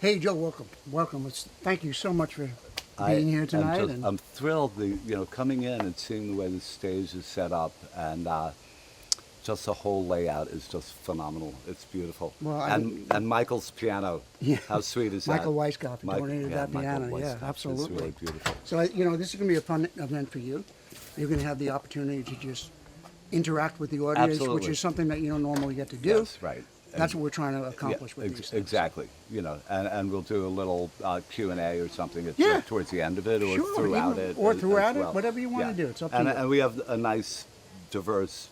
Hey, Joe, welcome. Welcome. Thank you so much for being here tonight. I'm thrilled, coming in and seeing the way the stage is set up, and just the whole layout is just phenomenal. It's beautiful. Well, and Michael's piano, Yeah. how sweet is Michael that? Weisskopf donated that piano. Yeah, absolutely. It's really beautiful. So, this is going to be a fun event for you. You're going to have the opportunity to just interact with the audience, which Absolutely. is something that you don't normally get to do. Yes, right. That's what we're trying to accomplish with these things. Exactly. And we'll do a little Q&A or something Yeah. towards the end of it, or Sure, throughout even- it. or as throughout it, well. whatever you want to do. It's up to you. And we have a nice, diverse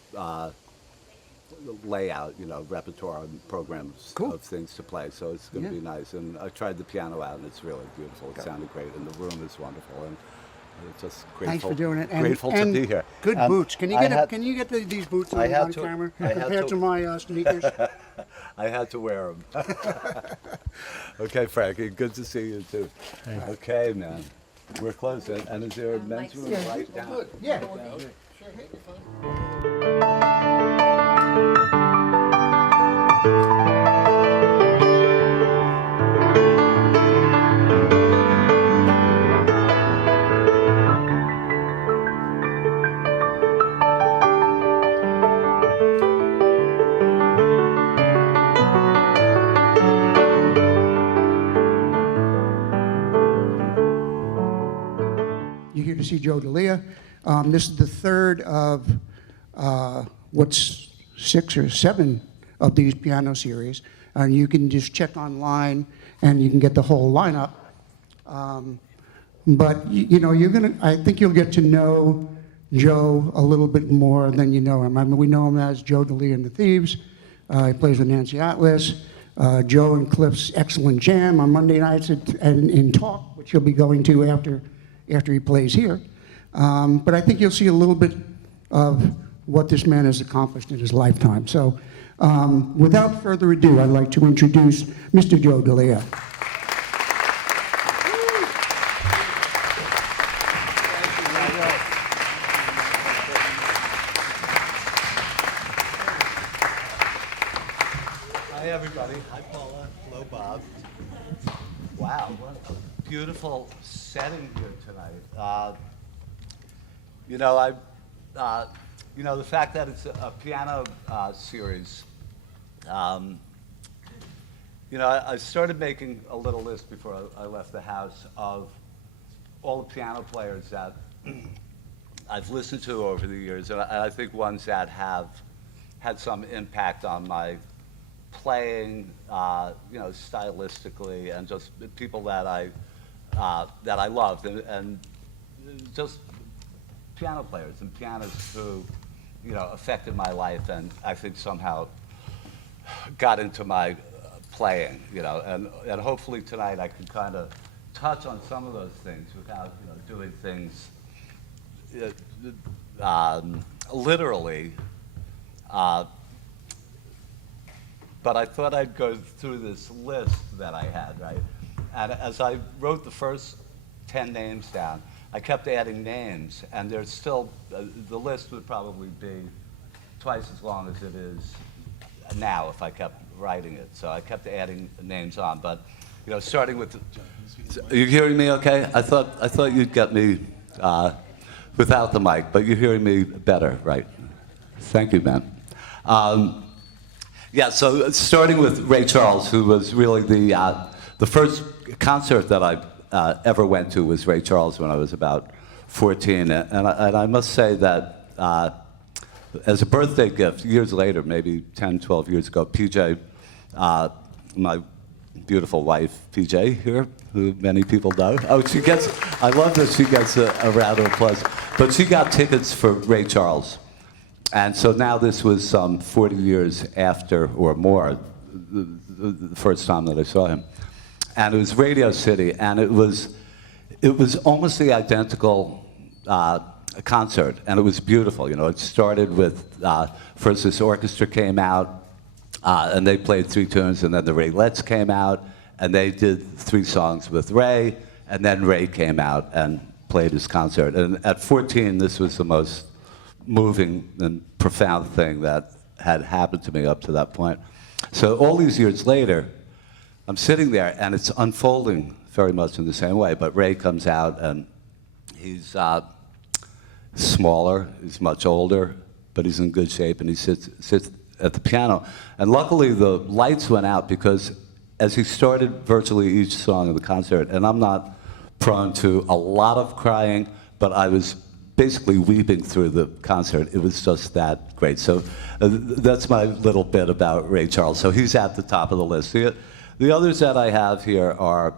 layout, repertoire and programs Cool. of things to play. So it's going to Yeah. be nice. And I tried the piano out, and it's really beautiful. It sounded great, and the room is wonderful. And it's just grateful. Thanks for doing it. Grateful to be here. Good boots. Can you I get had- can you get these boots I on, had on to- camera I had compared to- to my sneakers? I had to wear them. Okay, Frankie, good to see you too. Okay, man. We're close. And is there a men's room right down? Yeah. You're here to see Joe Delia. This is the third of what's 6 or 7 of these piano series. And you can just check online and you can get the whole lineup. But I think you'll get to know Joe a little bit more than you know him. I mean, we know him as Joe Delia and the Thieves. He plays with Nancy Atlas. Joe and Cliff's excellent jam on Monday nights in Talk, which you'll be going to after he plays here. But I think you'll see a little bit of what this man has accomplished in his lifetime. So without further ado, I'd like to introduce Mr. Joe Delia. Hi, everybody. Hi, Paula. Hello, Bob. Wow, what a beautiful setting here tonight. The fact that it's a piano series. I started making a little list before I left the house of all the piano players that I've listened to over the years, and I think ones that have had some impact on my playing, stylistically, and just people that I loved, and just piano players and pianists who, affected my life, and I think somehow got into my playing, and hopefully tonight I can kind of touch on some of those things without, doing things literally. But I thought I'd go through this list that I had, right? And as I wrote the first 10 names down, I kept adding names, and there's still, the list would probably be twice as long as it is now if I kept writing it. So I kept adding names on, but, starting with, are you hearing me okay? I thought you'd get me without the mic, but you're hearing me better, right? Thank you, man. Yeah, so starting with Ray Charles, who was really the first concert that I ever went to was Ray Charles when I was about 14. And I must say that as a birthday gift, years later, maybe 10, 12 years ago, PJ, my beautiful wife, PJ here, who many people know. Oh, I love that she gets a round of applause. But she got tickets for Ray Charles. And so now this was 40 years after or more, the first time that I saw him. And it was Radio City, and it was almost the identical concert, and it was beautiful. It started with, first this orchestra came out, and they played 3 tunes, and then the Raelettes came out, and they did 3 songs with Ray, and then Ray came out and played his concert. And at 14, this was the most moving and profound thing that had happened to me up to that point. So all these years later, I'm sitting there, and it's unfolding very much in the same way. But Ray comes out, and he's smaller, he's much older, but he's in good shape, and he sits at the piano. And luckily, the lights went out, because as he started virtually each song of the concert, and I'm not prone to a lot of crying, but I was basically weeping through the concert. It was just that great. So that's my little bit about Ray Charles. So he's at the top of the list. The others that I have here are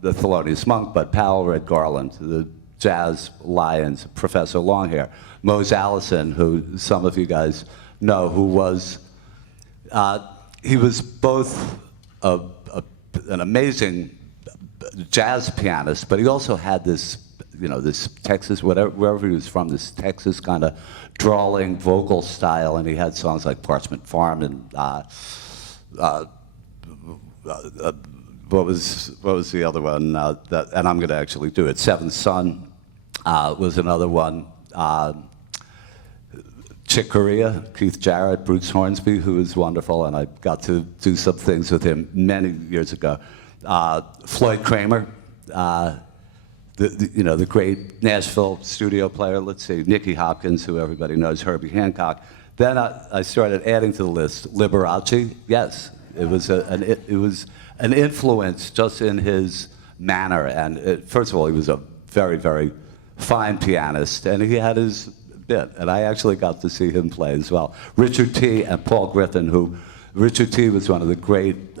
the Thelonious Monk, Bud Powell, Red Garland, the Jazz Lions, Professor Longhair, Mose Allison, who some of you guys know, who was, he was both an amazing jazz pianist, but he also had this, this Texas, wherever he was from, this Texas kind of drawling vocal style, and he had songs like Parchment Farm and what was the other one? And I'm going to actually do it. Seventh Son was another one. Chick Corea, Keith Jarrett, Bruce Hornsby, who was wonderful, and I got to do some things with him many years ago. Floyd Kramer, the great Nashville studio player. Let's see, Nicky Hopkins, who everybody knows, Herbie Hancock. Then I started adding to the list Liberace. Yes, it was an influence just in his manner. And first of all, he was a very, very fine pianist, and he had his bit. And I actually got to see him play as well. Richard T. and Paul Griffin, who Richard T. was one of the great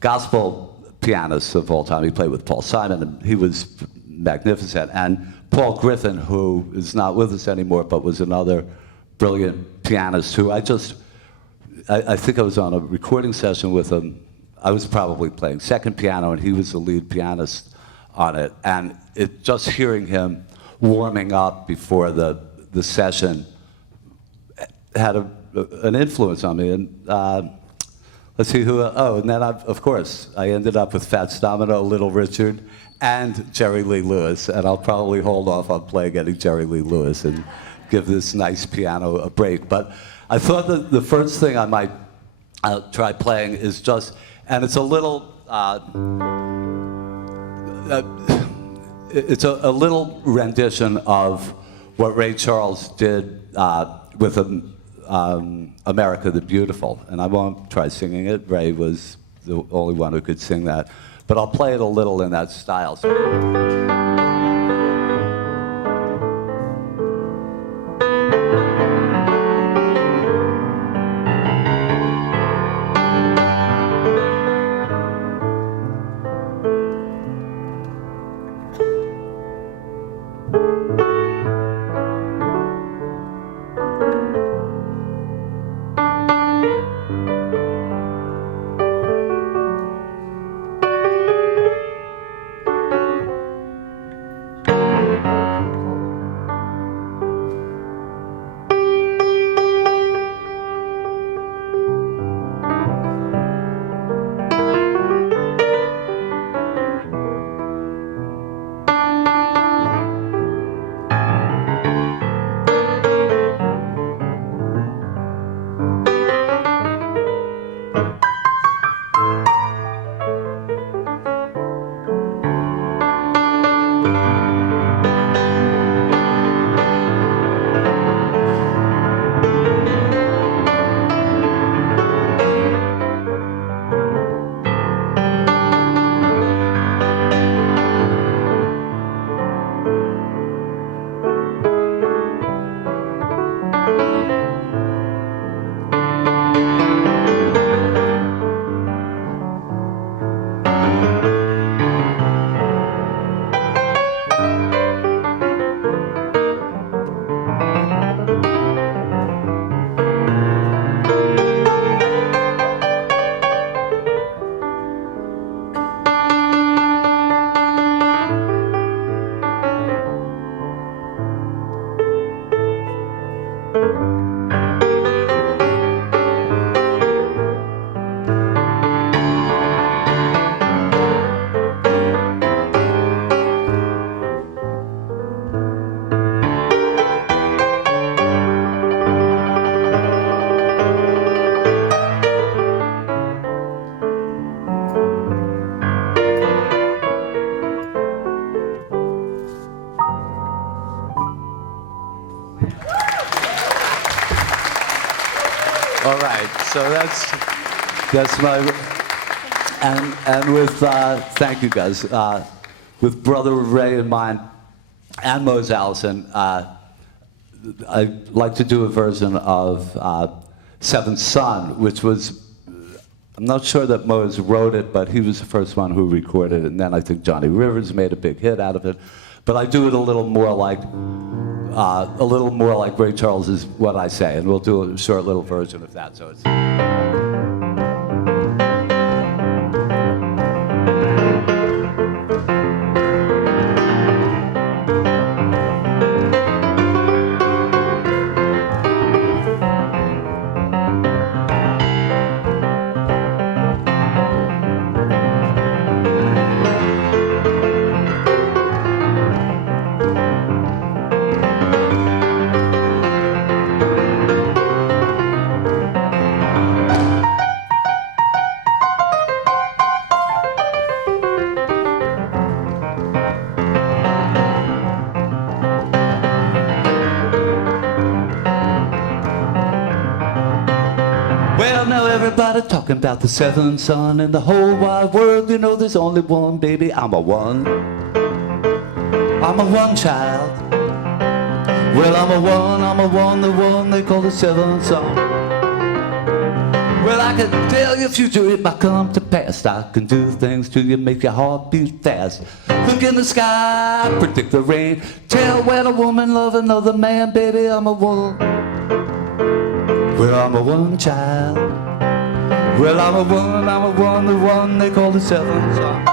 gospel pianists of all time. He played with Paul Simon, and he was magnificent. And Paul Griffin, who is not with us anymore, but was another brilliant pianist who I think I was on a recording session with him. I was probably playing second piano, and he was the lead pianist on it. And just hearing him warming up before the session had an influence on me. And let's see who, and then of course, I ended up with Fats Domino, Little Richard, and Jerry Lee Lewis. And I'll probably hold off on playing any Jerry Lee Lewis and give this nice piano a break. But I thought that the first thing I might try playing is just, and it's a little, it's a little rendition of what Ray Charles did with America the Beautiful. And I won't try singing it. Ray was the only one who could sing that. But I'll play it a little in that style. So that's my, and with, thank you guys, with Brother Ray in mind and Mose Allison, I'd like to do a version of Seventh Son, which was, I'm not sure that Mose wrote it, but he was the first one who recorded it, and then I think Johnny Rivers made a big hit out of it. But I do it a little more like Ray Charles is what I say, and we'll do a short little version of that. So it's. Well, now everybody talking about the seventh son in the whole wide world. You know there's only one, baby, I'm a one. I'm a one child. Well, I'm a one, the one they call the seventh son. Well, I can tell your future, it might come to pass. I can do things to you, make your heart beat fast. Look in the sky, predict the rain. Tell when a woman love another man, baby, I'm a one. Well, I'm a one child. Well, I'm a one, the one they call the seventh son.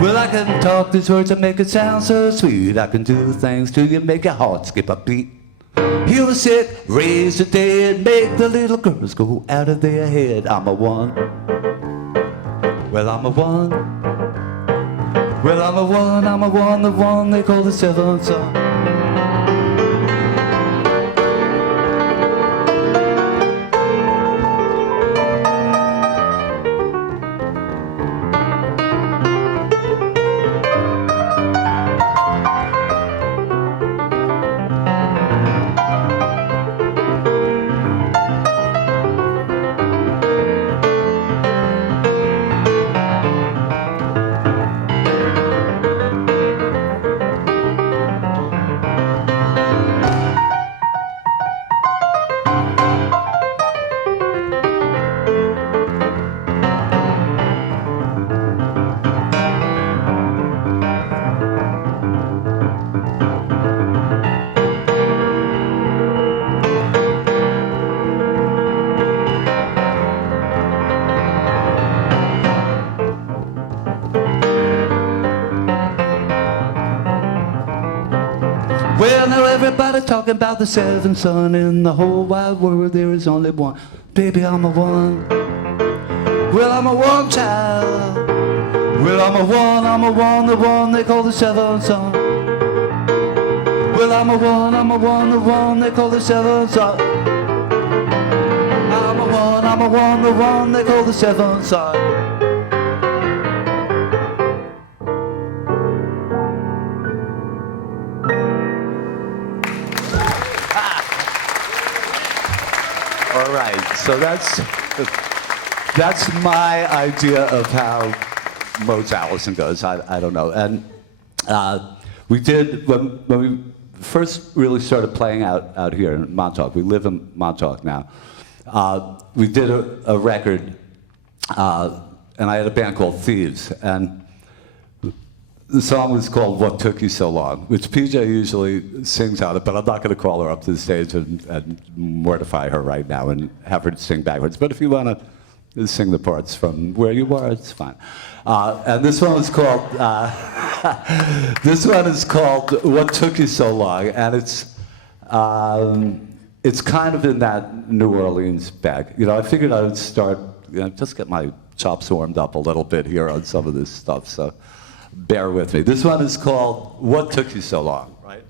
Well, I can talk these words and make it sound so sweet. I can do things to you, make your heart skip a beat. Heal the sick, raise the dead, make the little girls go out of their head. I'm a one. Well, I'm a one. Well, I'm a one, the one they call the seventh son. Well, now everybody talking about the seventh son in the whole wide world. There is only one. Baby, I'm a one. Well, I'm a one child. Well, I'm a one, the one they call the seventh son. Well, I'm a one, the one they call the seventh son. I'm a I won the one they call the seventh son. All right, so that's my idea of how Moe's Allison goes. I don't know. And we did, when we first really started playing out here in Montauk, we live in Montauk now, we did a record, and I had a band called Thieves, and the song was called What Took You So Long, which PJ usually sings on it, but I'm not going to call her up to the stage and mortify her right now and have her sing backwards. But if you want to sing the parts from where you are, it's fine. And this one is called What Took You So Long, and it's kind of in that New Orleans bag. You know, I figured I would start, just get my chops warmed up a little bit here on some of this stuff. So bear with me. This one is called What Took You So Long, right?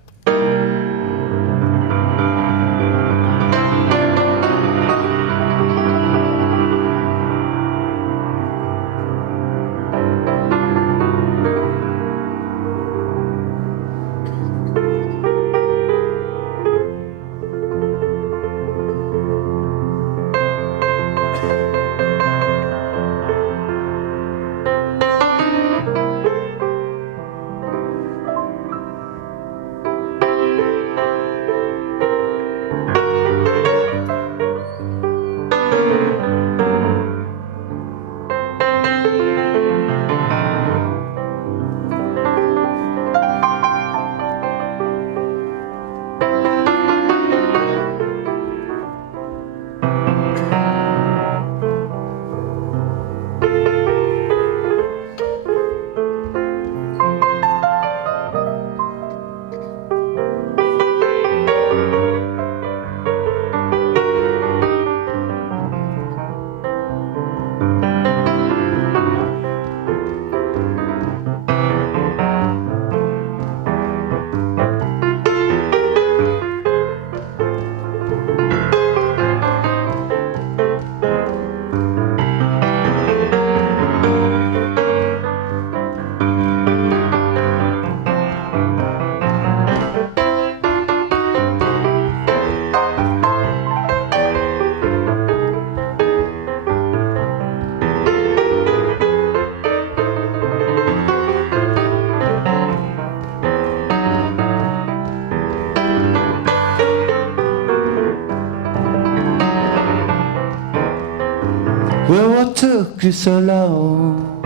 Well, what took you so long?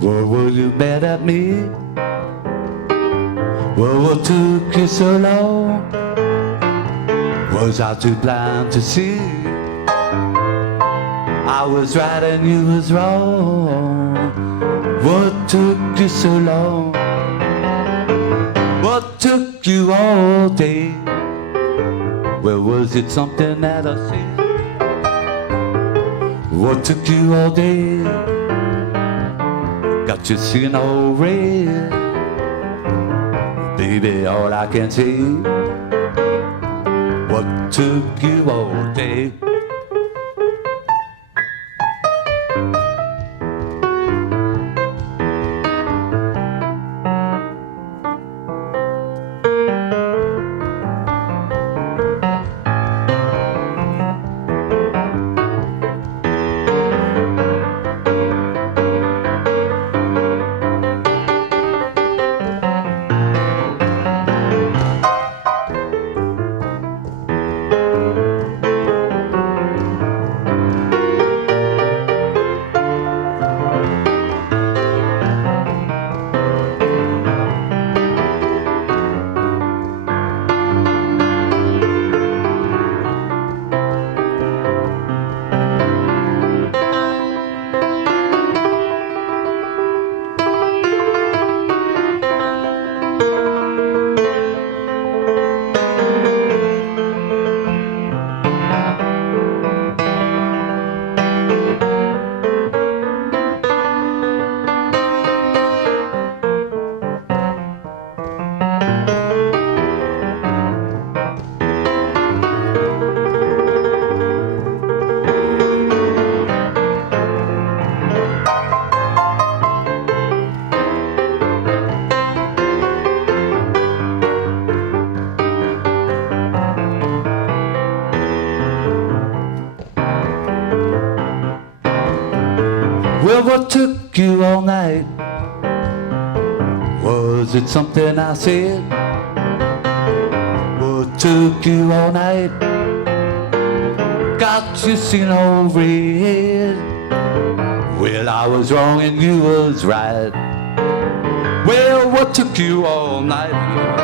Well, were you mad at me? Well, what took you so long? Was I too blind to see? I was right and you was wrong. What took you so long? What took you all day? Well, was it something that I said? What took you all day? Got you seeing all red. Baby, all I can say. What took you all day? what took you all night? Was it something I said? What took you all night? Got you seen over your head. Well, I was wrong and you was right. Well, what took you all night?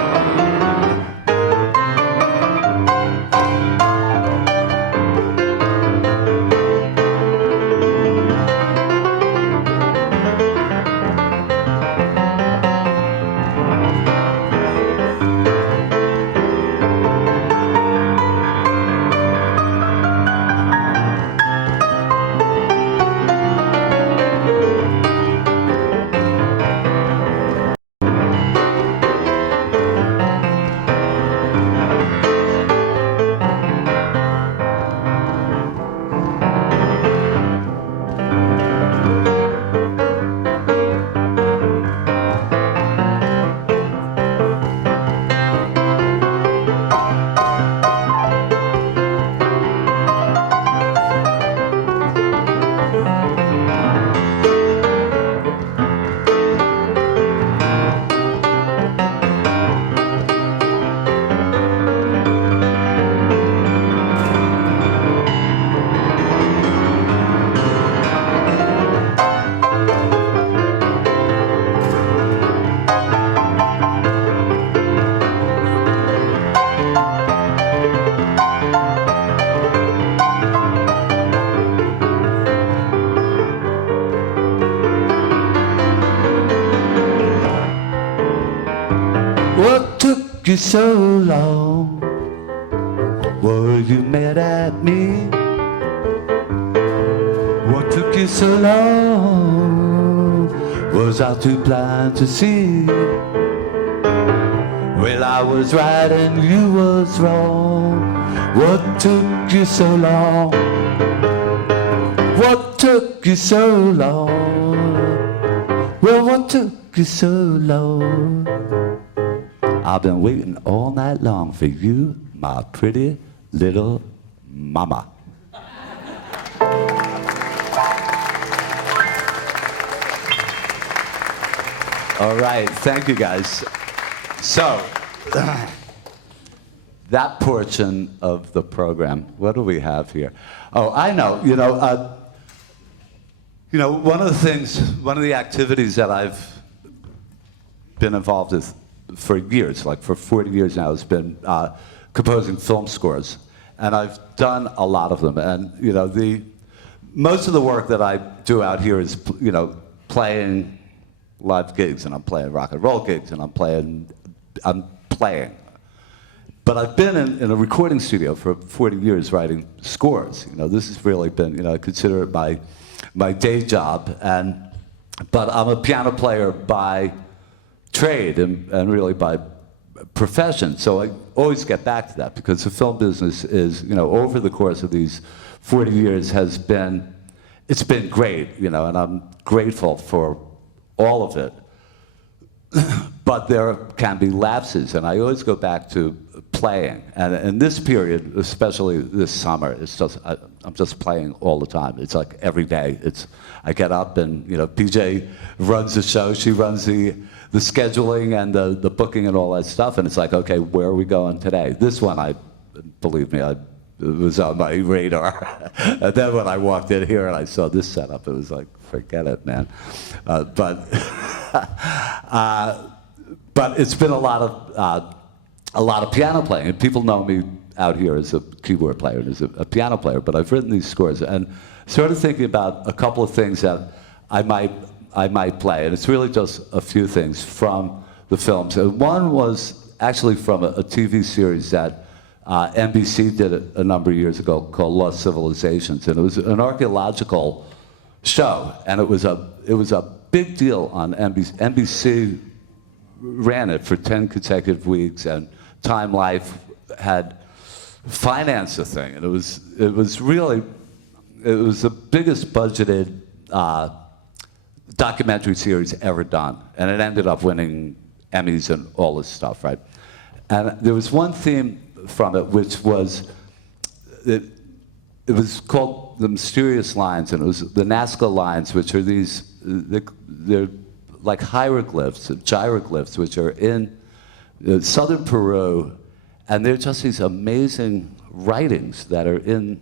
What took you so long? Were you mad at me? What took you so long? Was I too blind to see? Well, I was right and you was wrong. What took you so long? What took you so long? Well, what took you so long? I've been waiting all night long for you, my pretty little mama. All right, thank you guys. So, that portion of the program, what do we have here? Oh, I know, one of the things, one of the activities that I've been involved with for years, like for 40 years now, has been composing film scores. And I've done a lot of them. And, most of the work that I do out here is, playing live gigs, and I'm playing rock and roll gigs, and I'm playing. But I've been in a recording studio for 40 years writing scores. This has really been, I consider it my day job. But I'm a piano player by trade and really by profession. So I always get back to that because the film business is, over the course of these 40 years it's been great, and I'm grateful for all of it. But there can be lapses, and I always go back to playing. And in this period, especially this summer, I'm just playing all the time. It's like every day. I get up and, PJ runs the show. She runs the scheduling and the booking and all that stuff. And it's like, okay, where are we going today? This one, believe me, it was on my radar. And then when I walked in here and I saw this setup, it was like, forget it, man. But it's been a lot of piano playing, and people know me out here as a keyboard player and as a piano player. But I've written these scores and started thinking about a couple of things that I might play, and it's really just a few things from the films. And one was actually from a TV series that NBC did a number of years ago called Lost Civilizations, and it was an archaeological show, and it was a big deal on NBC. NBC ran it for 10 consecutive weeks, and Time Life had financed the thing, and it was the biggest budgeted documentary series ever done, and it ended up winning Emmys and all this stuff, right? And there was one theme from it, which was that it was called the Mysterious Lines, and it was the Nazca Lines, which are these, they're like hieroglyphs, gyroglyphs, which are in southern Peru, and they're just these amazing writings that are in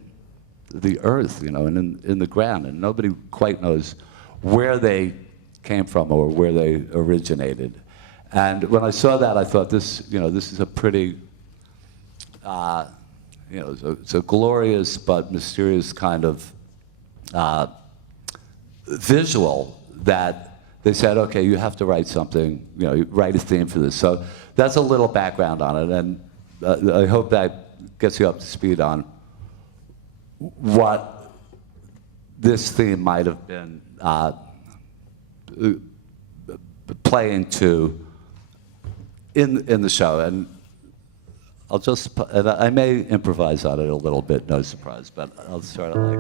the earth, and in the ground, and nobody quite knows where they came from or where they originated. And when I saw that, I thought this is a pretty, it's a glorious but mysterious kind of visual that they said, okay, you have to write something, write a theme for this. So that's a little background on it, and I hope that gets you up to speed on what this theme might have been playing to in the show. And and I may improvise on it a little bit, no surprise, but I'll start it like.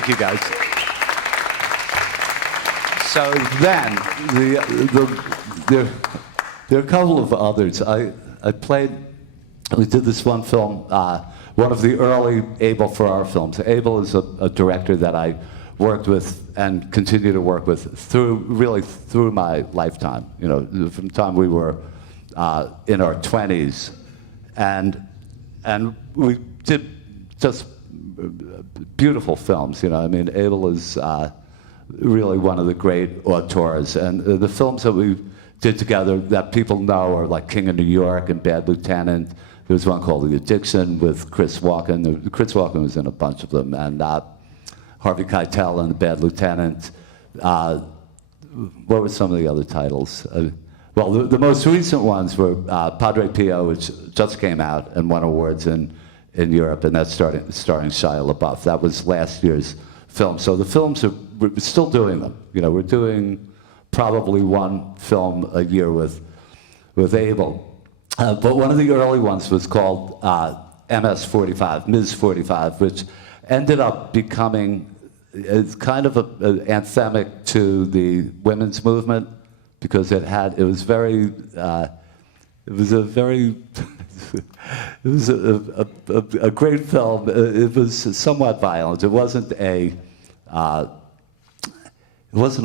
Thank you, guys. So then, there are a couple of others. We did this one film, one of the early Abel Ferrara films. Abel is a director that I worked with and continue to work with through my lifetime. You know, from the time we were in our 20s, and we did just beautiful films. You know, I mean, Abel is really one of the great auteurs, and the films that we did together that people know are like King of New York and Bad Lieutenant. There was one called The Addiction with Chris Walken. Chris Walken was in a bunch of them, and Harvey Keitel and The Bad Lieutenant. What were some of the other titles? Well, the most recent ones were Padre Pio, which just came out and won awards in Europe, and that's starring Shia LaBeouf. That was last year's film. So the films we're still doing them. You know, we're doing probably one film a year with Abel. But one of the early ones was called MS-45, Ms. 45, which ended up becoming kind of an anthemic to the women's movement, because it was a great film. It was somewhat violent. It wasn't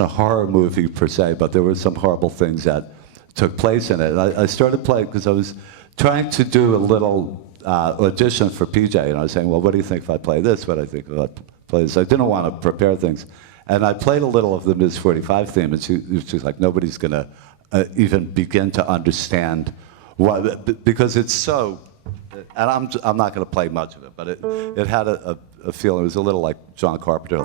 a horror movie per se, but there were some horrible things that took place in it. I started playing because I was trying to do a little audition for PJ, and I was saying, well, what do you think if I play this? What do I think if I play this? I didn't want to prepare things. And I played a little of the Ms. 45 theme, and she was like, nobody's going to even begin to understand what, because it's so, and I'm not going to play much of it, but it had a feeling. It was a little like John Carpenter.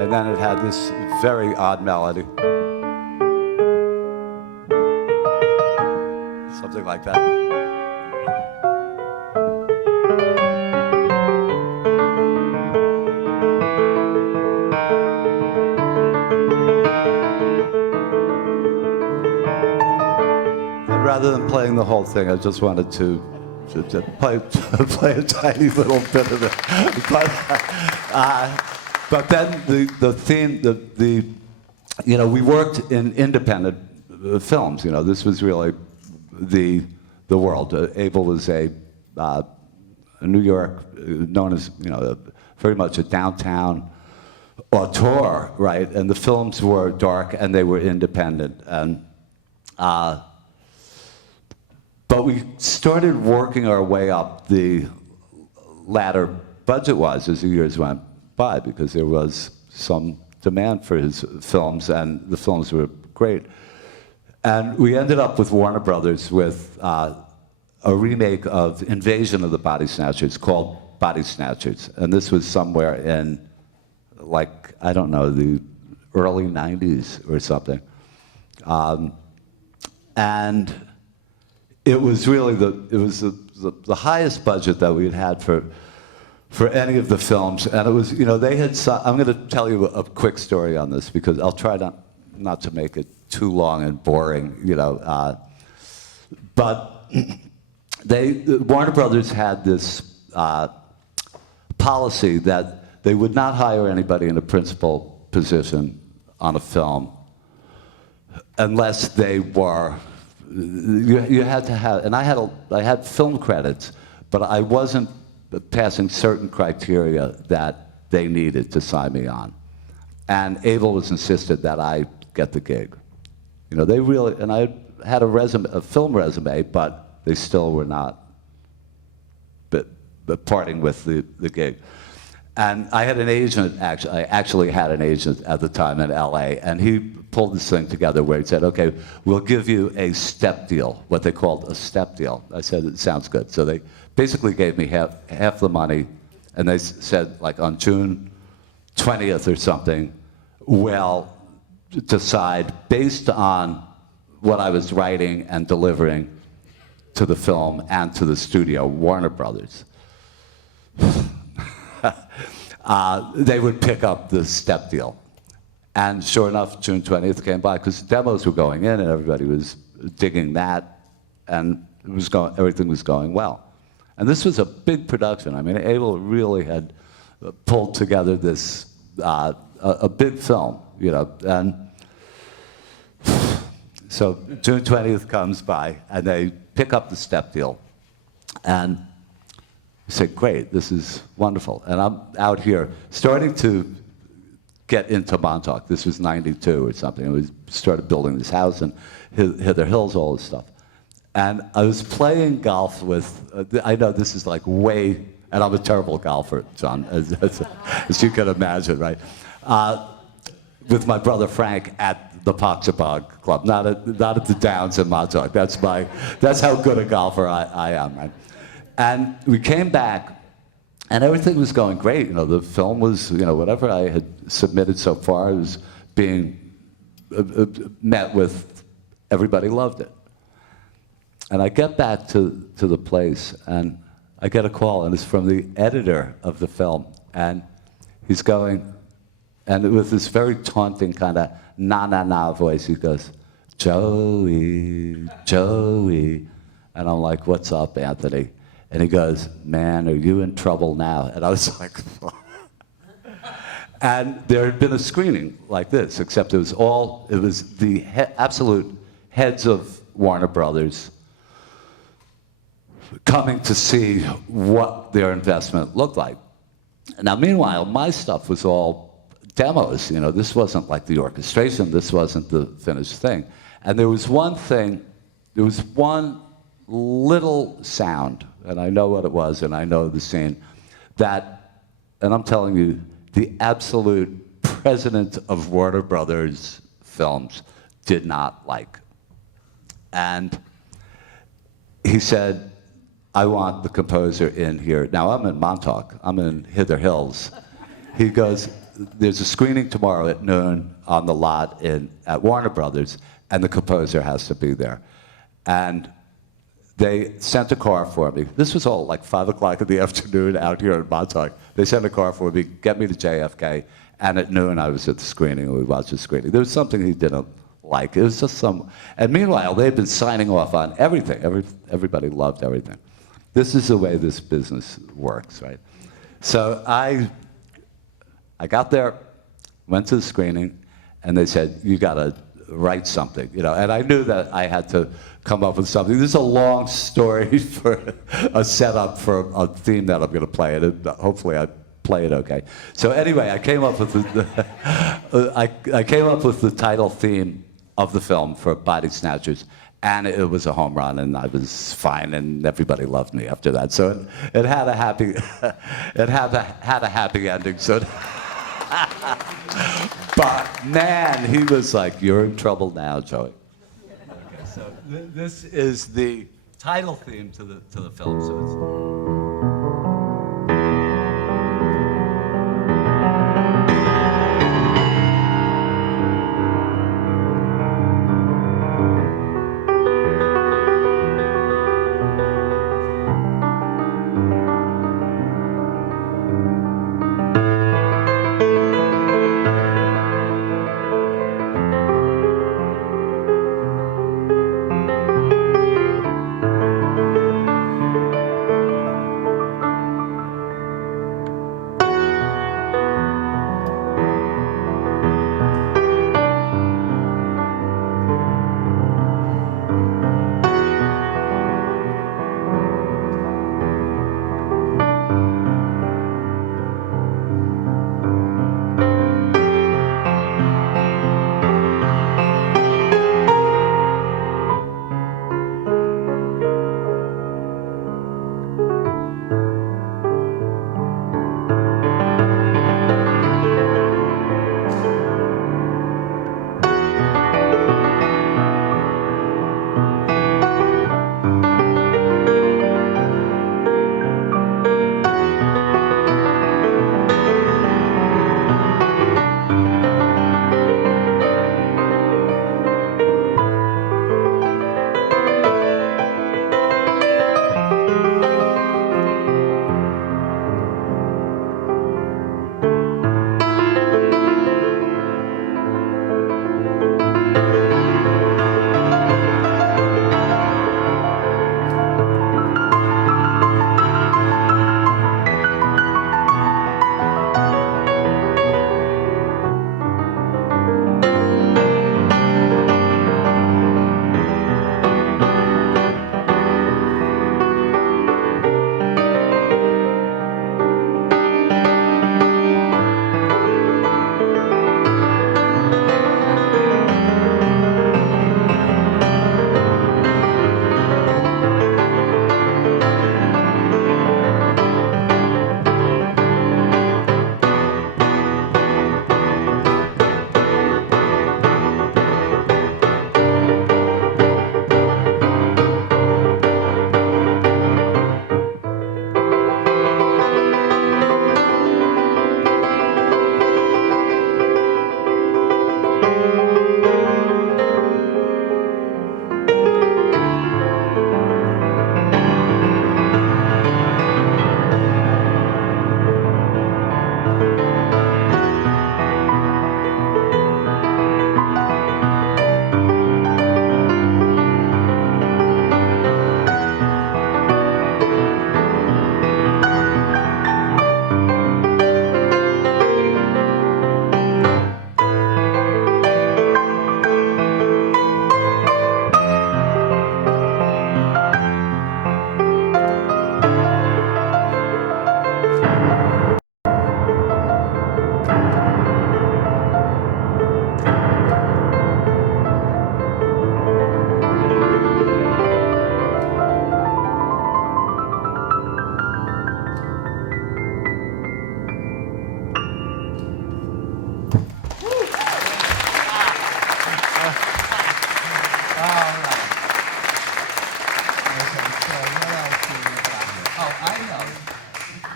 And then it had this very odd melody. Something like that. And rather than playing the whole thing, I just wanted to play a tiny little bit of it. But then the theme, you know, we worked in independent films. You know, this was really the world. Abel was a New York, known as, you know, very much a downtown auteur, right? And the films were dark and they were independent. And but we started working our way up the ladder budget-wise as the years went by, because there was some demand for his films, and the films were great. And we ended up with Warner Brothers with a remake of Invasion of the Body Snatchers called Body Snatchers. And this was somewhere in, like, I don't know, the early 90s or something. And it was really the highest budget that we had had for any of the films. And it was, you know, they had, I'm going to tell you a quick story on this, because I'll try not to make it too long and boring, you know. But Warner Brothers had this policy that they would not hire anybody in a principal position on a film unless they were, you had to have, and I had film credits, but I wasn't passing certain criteria that they needed to sign me on. And Abel was insisted that I get the gig. You know, they really, and I had a film resume, but they still were not but parting with the gig. And I had an agent, I actually had an agent at the time in LA, and he pulled this thing together where he said, okay, we'll give you a step deal, what they called a step deal. I said, it sounds good. So they basically gave me half the money, and they said, like, on June 20th or something, we'll decide based on what I was writing and delivering to the film and to the studio, Warner Brothers. They would pick up the step deal. And sure enough, June 20th came by, because demos were going in and everybody was digging that. And everything was going well. And this was a big production. I mean, Abel really had pulled together this, a big film, you know. And so June 20th comes by, and they pick up the step deal. And we say, great, this is wonderful. And I'm out here starting to get into Montauk. This was 92 or something. We started building this house and Hither Hills, all this stuff. And I was playing golf with, I know this is like way, and I'm a terrible golfer, John, as you can imagine, right? With my brother Frank at the Poxabog Club, not at the Downs in Montauk. That's how good a golfer I am, right? And we came back, and everything was going great. You know, the film was, you know, whatever I had submitted so far was being met with, everybody loved it. And I get back to the place, and I get a call, and it's from the editor of the film. And he's going, and with this very taunting kind of na-na-na voice, he goes, Joey, Joey. And I'm like, what's up, Anthony? And he goes, man, are you in trouble now? And I was like, and there had been a screening like this, except it was the absolute heads of Warner Brothers coming to see what their investment looked like. Now, meanwhile, my stuff was all demos. You know, this wasn't like the orchestration. This wasn't the finished thing. And there was one thing, there was one little sound, and I know what it was, and I know the scene, that, and I'm telling you, the absolute president of Warner Brothers Films did not like. And he said, I want the composer in here. Now, I'm in Montauk. I'm in Hither Hills. He goes, there's a screening tomorrow at noon on the lot at Warner Brothers, and the composer has to be there. And they sent a car for me. This was all like 5 o'clock in the afternoon out here in Montauk. They sent a car for me, get me to JFK, and at noon I was at the screening, and we watched the screening. There was something he didn't like. It was just some, and meanwhile, they'd been signing off on everything. Everybody loved everything. This is the way this business works, right? So I got there, went to the screening, and they said, you gotta write something, you know, and I knew that I had to come up with something. This is a long story for a setup for a theme that I'm gonna play, and hopefully I play it okay. So anyway, I came up with I came up with the title theme of the film for Body Snatchers, and it was a home run, and I was fine, and everybody loved me after that. So it had a happy, it had a happy ending. So, but man, he was like, "You're in trouble now, Joey." Okay, so this is the title theme to the film. So it's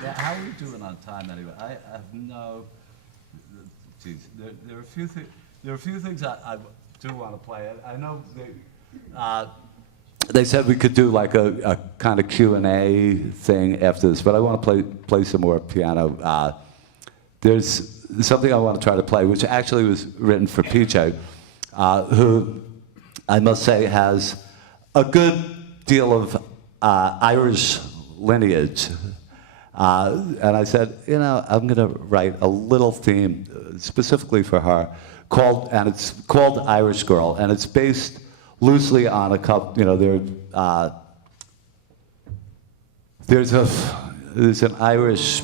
Yeah, how are we doing on time anyway? I have no, geez, there are a few things, I do want to play. I know they said we could do like a kind of Q&A thing after this, but I want to play some more piano. There's something I want to try to play, which actually was written for PJ, who I must say has a good deal of Irish lineage. And I said, you know, I'm going to write a little theme specifically for her, and it's called Irish Girl, and it's based loosely on a couple, you know, there's an Irish,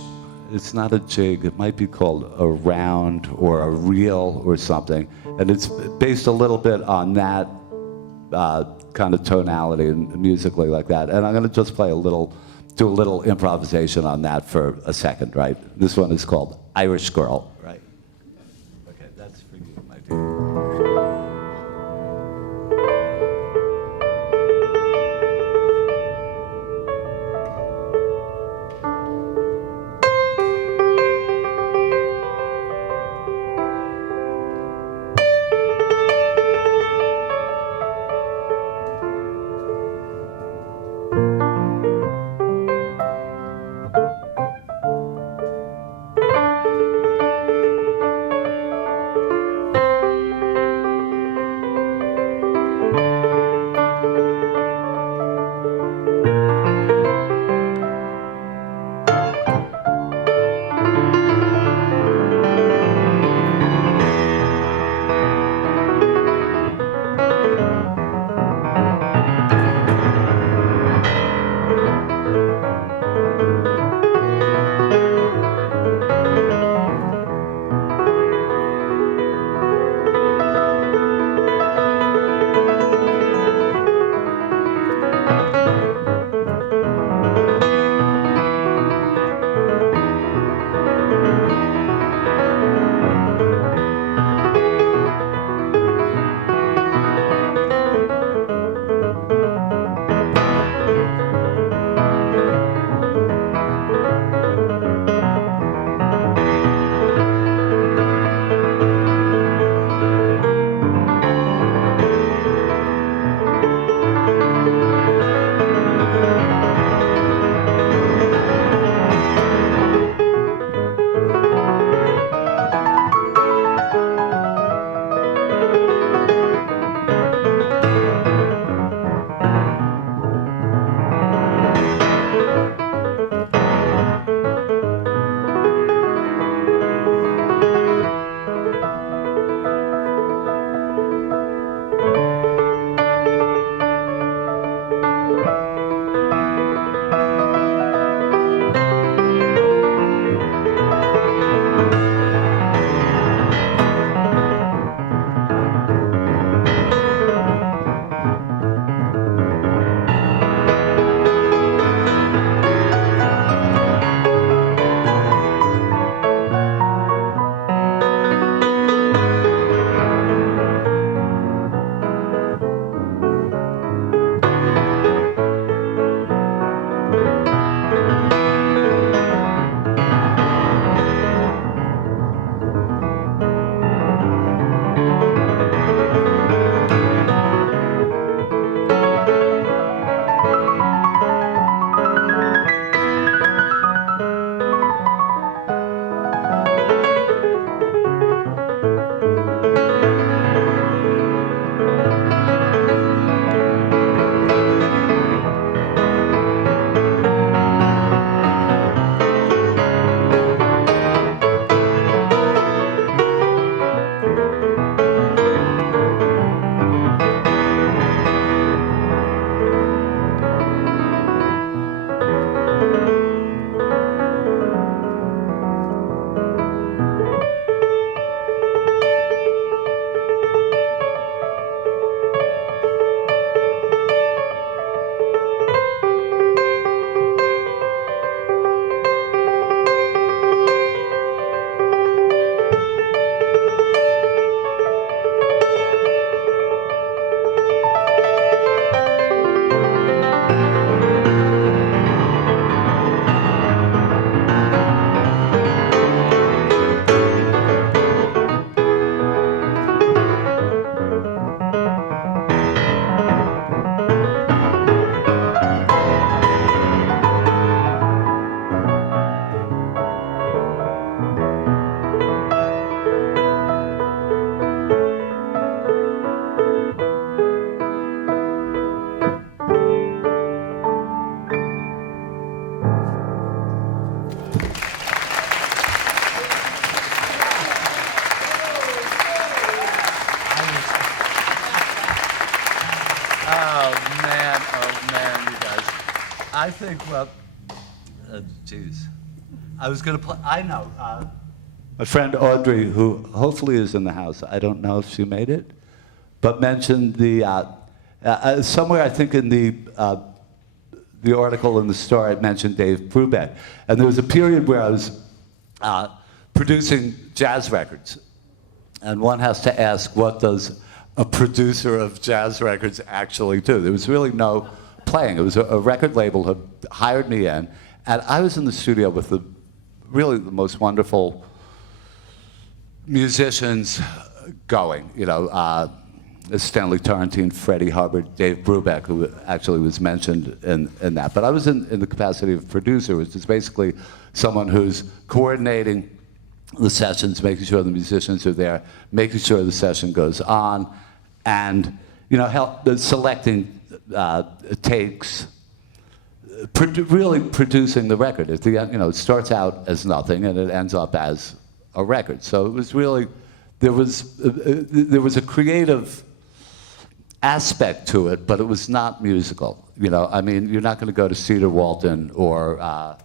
it's not a jig, it might be called a round or a reel or something, and it's based a little bit on that kind of tonality and musically like that. And I'm going to just do a little improvisation on that for a second, right? This one is called Irish Girl, right? Okay, that's for you, my dear. I think, well, geez. I was going to play, I know. My friend Audrey, who hopefully is in the house, I don't know if she made it, but mentioned somewhere I think in the article in the Star, it mentioned Dave Brubeck. And there was a period where I was producing jazz records. And one has to ask, what does a producer of jazz records actually do? There was really no playing. It was a record label had hired me in, and I was in the studio with really the most wonderful musicians going, Stanley Torrentine, Freddie Hubbard, Dave Brubeck, who actually was mentioned in that. But I was in the capacity of producer, which is basically someone who's coordinating the sessions, making sure the musicians are there, making sure the session goes on, and selecting takes, really producing the record. At the end, it starts out as nothing and it ends up as a record. So it was really, there was a creative aspect to it, but it was not musical. You're not going to go to Cedar Walton or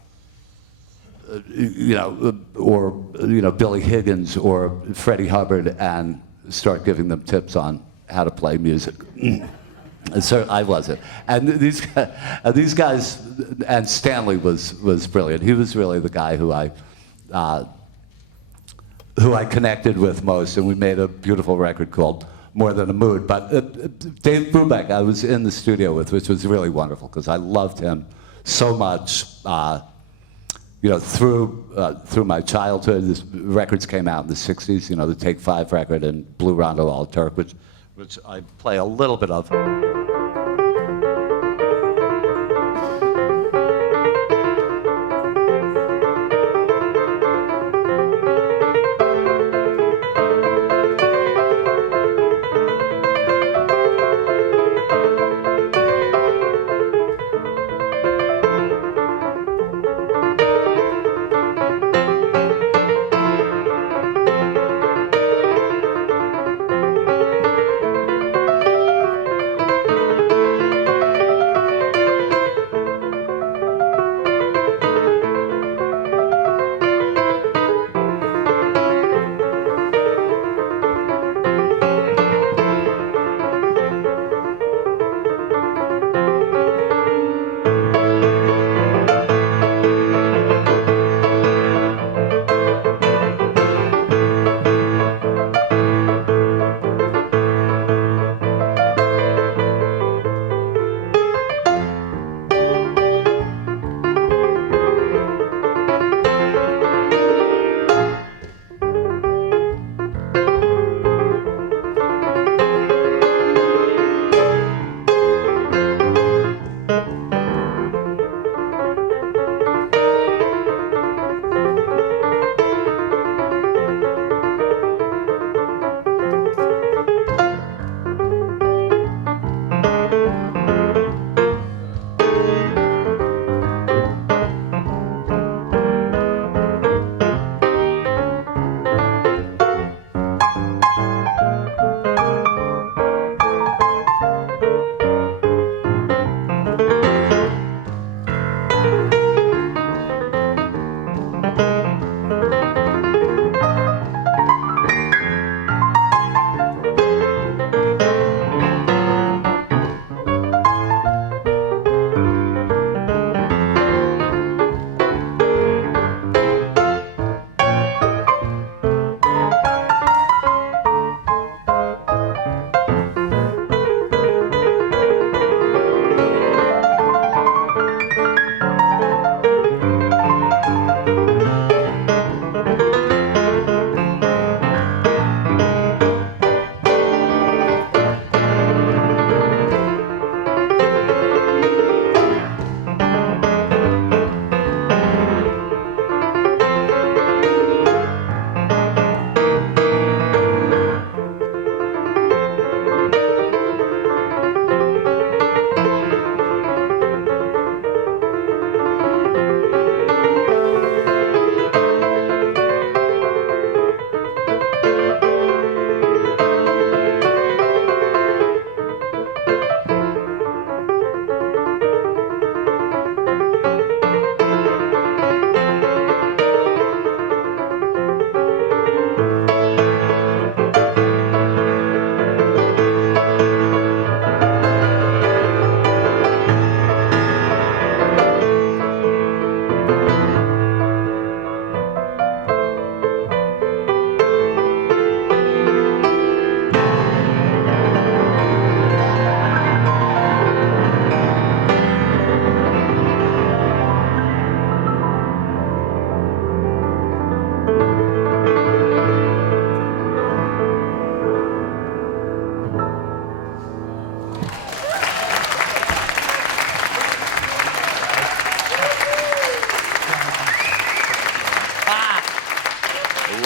Billy Higgins or Freddie Hubbard and start giving them tips on how to play music. And so I wasn't. And these guys, and Stanley was brilliant. He was really the guy who I connected with most, and we made a beautiful record called More Than a Mood. But Dave Brubeck, I was in the studio with, which was really wonderful because I loved him so much. Through my childhood, these records came out in the '60s. The Take 5 record and Blue Rondo All Turk, which I play a little bit of.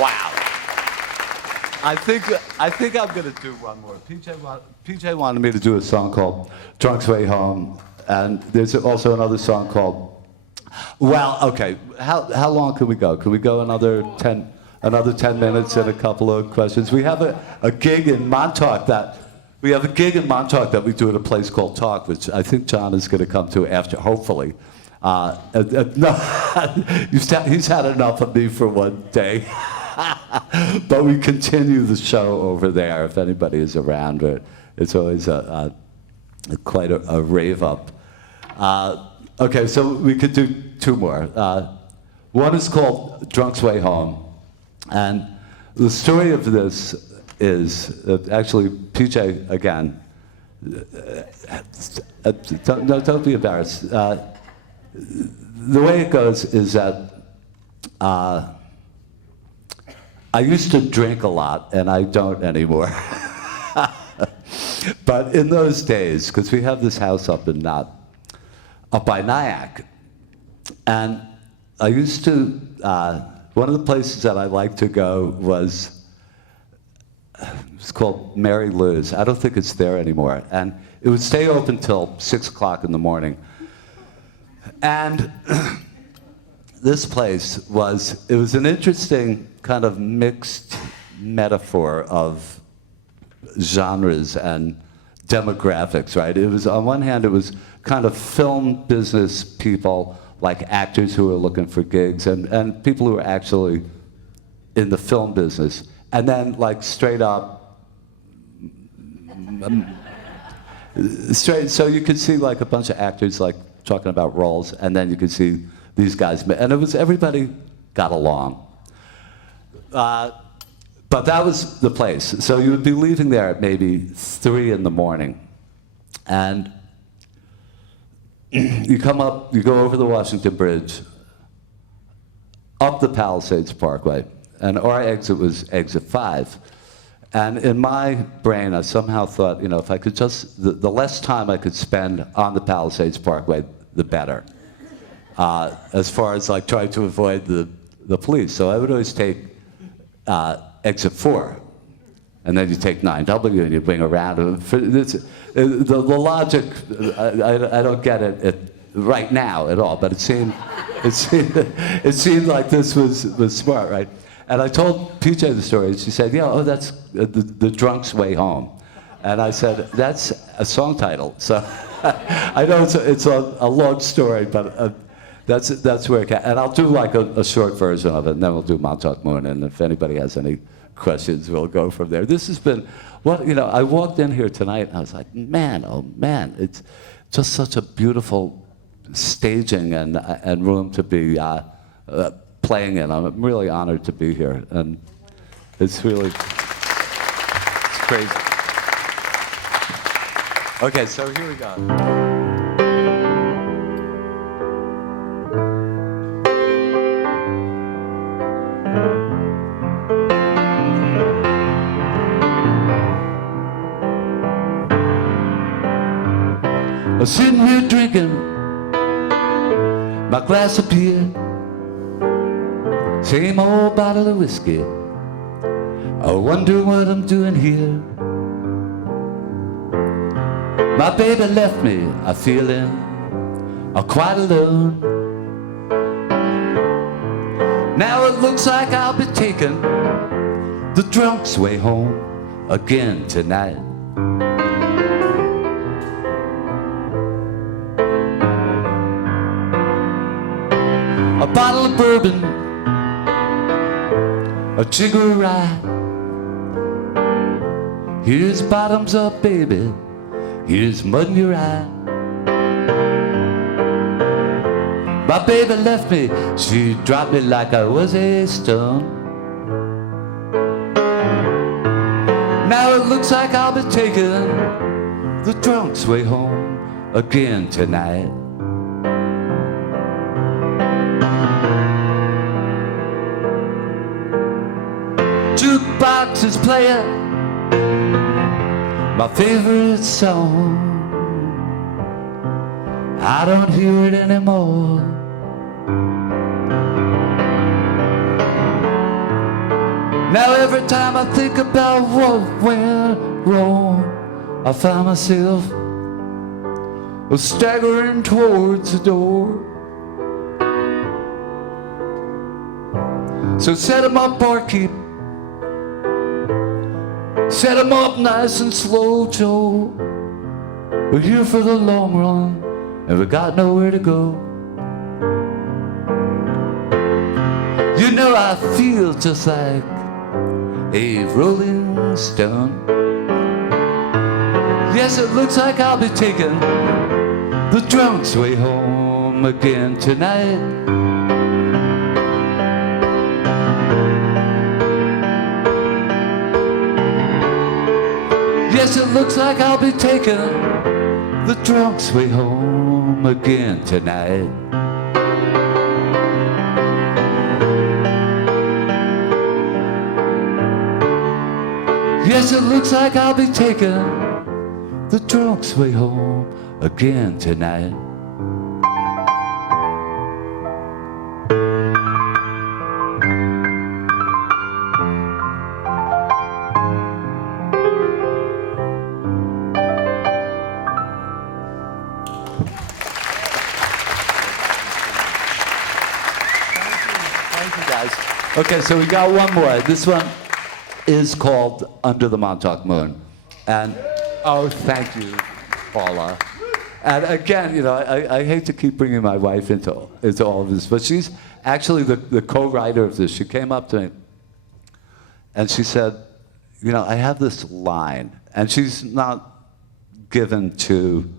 Wow. I think I'm going to do one more. PJ wanted me to do a song called Drunk's Way Home, and there's also another song called, well, okay, how long can we go? Can we go another 10 minutes and a couple of questions? We have a gig in Montauk that we do at a place called Talk, which I think John is going to come to after, hopefully. No, he's had enough of me for one day. But we continue the show over there if anybody is around. It's always quite a rave up. Okay, so we could do two more. One is called Drunk's Way Home. And the story of this is actually, PJ, again, don't be embarrassed. The way it goes is that I used to drink a lot, and I don't anymore. But in those days, because we have this house up by Nyack, and I used to, one of the places that I liked to go was, it's called Mary Lou's. I don't think it's there anymore. And it would stay open till 6 o'clock in the morning. And this place it was an interesting kind of mixed metaphor of genres and demographics, right? It was, on one hand, it was kind of film business people, like actors who were looking for gigs, and people who were actually in the film business. And then, like, straight up, so you could see, like, a bunch of actors, like, talking about roles, and then you could see these guys, and it was, everybody got along. But that was the place. So you would be leaving there at maybe 3 in the morning. And you come up, you go over the Washington Bridge, up the Palisades Parkway, and our exit was exit 5. And in my brain, I somehow thought, you know, if I could just, the less time I could spend on the Palisades Parkway, the better. As far as like trying to avoid the police. So I would always take exit 4, and then you take 9W and you bring around. The logic, I don't get it right now at all, but it seemed like this was smart, right? And I told PJ the story, and she said, yeah, oh, that's the Drunk's Way Home. And I said, that's a song title. So I know it's a long story, but that's where it can. And I'll do like a short version of it, and then we'll do Montauk Moon. And if anybody has any questions, we'll go from there. This has been, I walked in here tonight, and I was like, man, oh man, it's just such a beautiful staging and room to be playing in. I'm really honored to be here, and it's crazy. Okay, so here we go. I'm sitting here drinking my glass of beer, same old bottle of whiskey. I wonder what I'm doing here. My baby left me, I'm feeling quite alone. Now it looks like I'll be taking the drunk's way home again tonight. A bottle of bourbon, a jigger of rye. Here's bottoms up, baby. Here's mud in your eye. My baby left me, she dropped me like I was a stone. Now it looks like I'll be taking the drunk's way home again tonight. Jukebox is playing my favorite song. I don't hear it anymore. Now every time I think about what went wrong, I find myself staggering towards the door. So set 'em up, barkeep. Set 'em up nice and slow, Joe. We're here for the long run, and we got nowhere to go. You know I feel just like a rolling stone. Yes, it looks like I'll be taking the drunk's way home again tonight. Yes, it looks like I'll be taking the drunk's way home again tonight. Yes, it looks like I'll be taking the drunk's way home again tonight. Thank you, guys. Okay, so we got one more. This one is called Under the Montauk Moon. And, oh, thank you, Paula. And again, you know, I hate to keep bringing my wife into all of this, but she's actually the co-writer of this. She came up to me and she said, you know, I have this line, and she's not given to,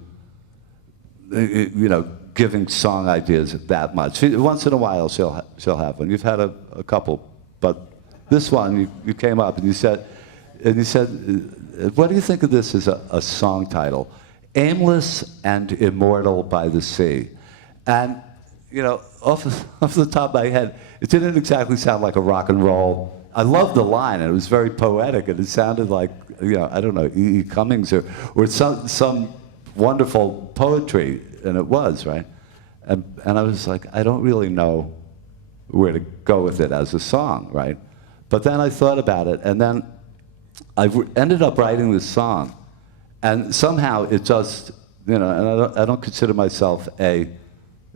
you know, giving song ideas that much. Once in a while she'll have one. You've had a couple, but this one you came up and you said, what do you think of this as a song title? Aimless and Immortal by the Sea. And, you know, off the top of my head, it didn't exactly sound like a rock and roll. I loved the line, and it was very poetic, and it sounded like, you know, I don't know, E. E. Cummings or some wonderful poetry, and it was, right? And I was like, I don't really know where to go with it as a song, right? But then I thought about it, and then I ended up writing this song, and somehow it just, you know, and I don't consider myself a,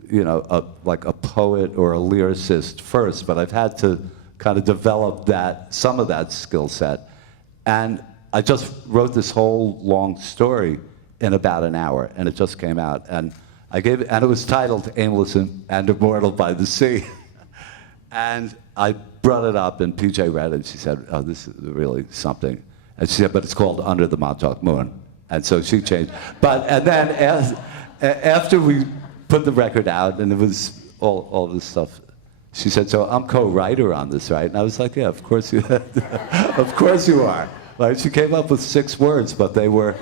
you know, like a poet or a lyricist first, but I've had to kind of develop some of that skill set. And I just wrote this whole long story in about an hour, and it just came out. And it was titled Aimless and Immortal by the Sea. And I brought it up, and PJ read it, and she said, oh, this is really something. And she said, but it's called Under the Montauk Moon. And so she changed. And then after we put the record out, and it was all this stuff, she said, so I'm co-writer on this, right? And I was like, yeah, of course you of course you are. Right? She came up with 6 words, but they were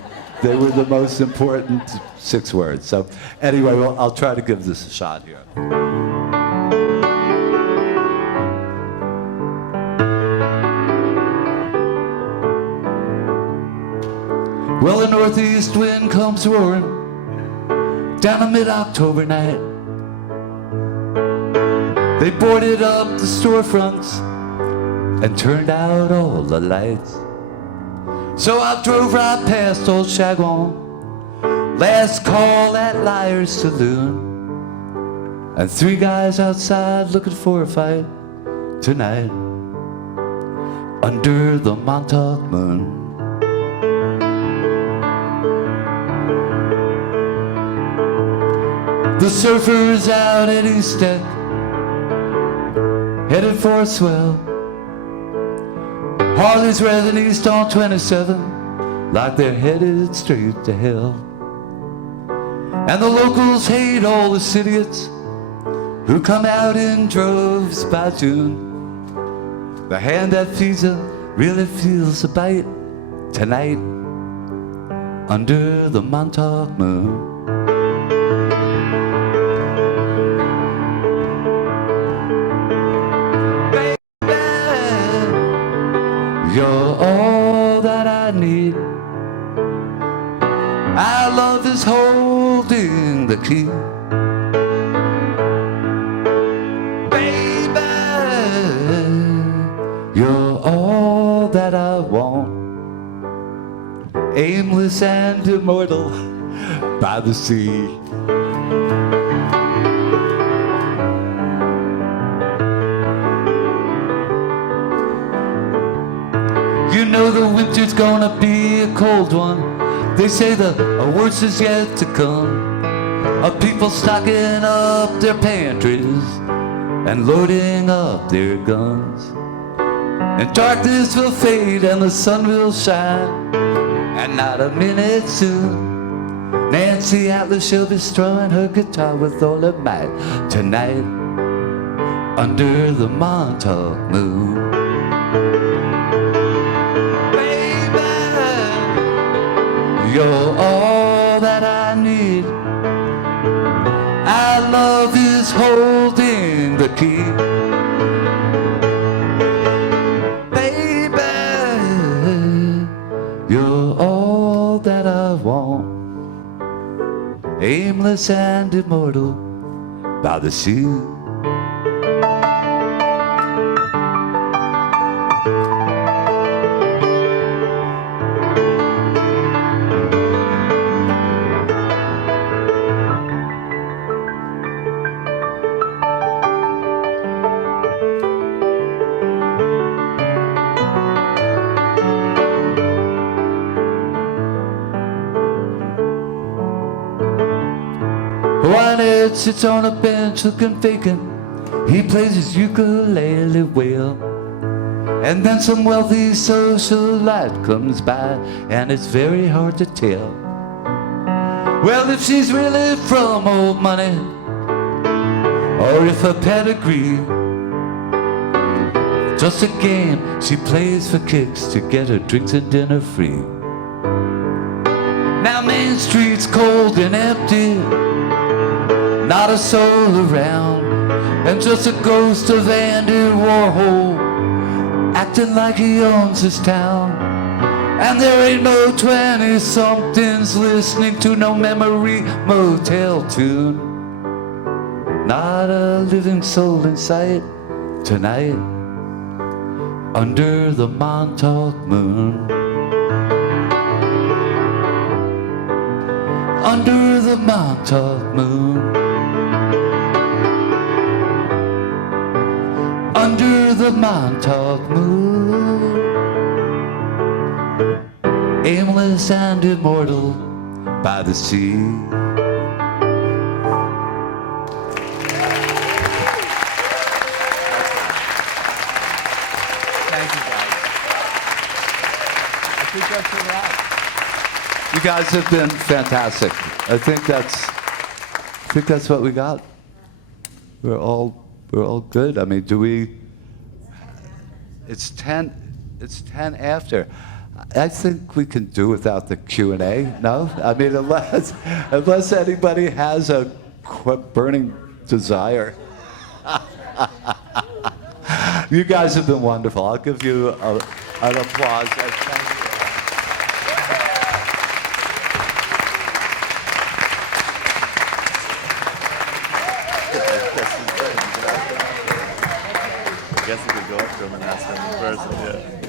the most important 6 words. So anyway, well, I'll try to give this a shot here. Well, the northeast wind comes roaring down a mid-October night. They boarded up the storefronts and turned out all the lights. So I drove right past old Chagrin, last call at Liar's Saloon, and 3 guys outside looking for a fight tonight under the Montauk Moon. The surfers out at East Deck, headed for a swell. Harley's revving east on 27, like they're headed straight to hell. And the locals hate all the idiots who come out in droves by June. The hand that feeds them really feels a bite tonight under the Montauk Moon. You're all that I need. Our love is holding the key. Baby, you're all aimless and immortal by the sea. You know the winter's gonna be a cold one. They say the worst is yet to come. Of people stocking up their pantries and loading up their guns. And darkness will fade and the sun will shine, and not a minute soon Nancy Atlas shall be strumming her guitar with all her might tonight under the Montauk moon. Baby, you're all that I need. Our love is holding the key. Baby, you're all that I want. Aimless and immortal by the sea. Juanette sits on a bench looking vacant. He plays his ukulele well. And then some wealthy socialite comes by, and it's very hard to tell. Well, if she's really from old money, or if her pedigree just a game she plays for kicks to get her drinks and dinner free. Now Main Street's cold and empty, not a soul around, and just a ghost of Andy Warhol acting like he owns his town. And there ain't no 20-somethings listening to no memory motel tune. Not a living soul in sight tonight under the Montauk moon. Under the Montauk moon. Under the Montauk moon. Aimless and immortal by the sea. Thank you, guys. I think that's a wrap. You guys have been fantastic. I think that's what we got. We're all good. I mean, do we? It's 10 after. I think we can do without the Q&A. No, I mean, unless anybody has a burning desire. You guys have been wonderful. I'll give you an applause. I guess we could go up to him and ask him in person, yeah.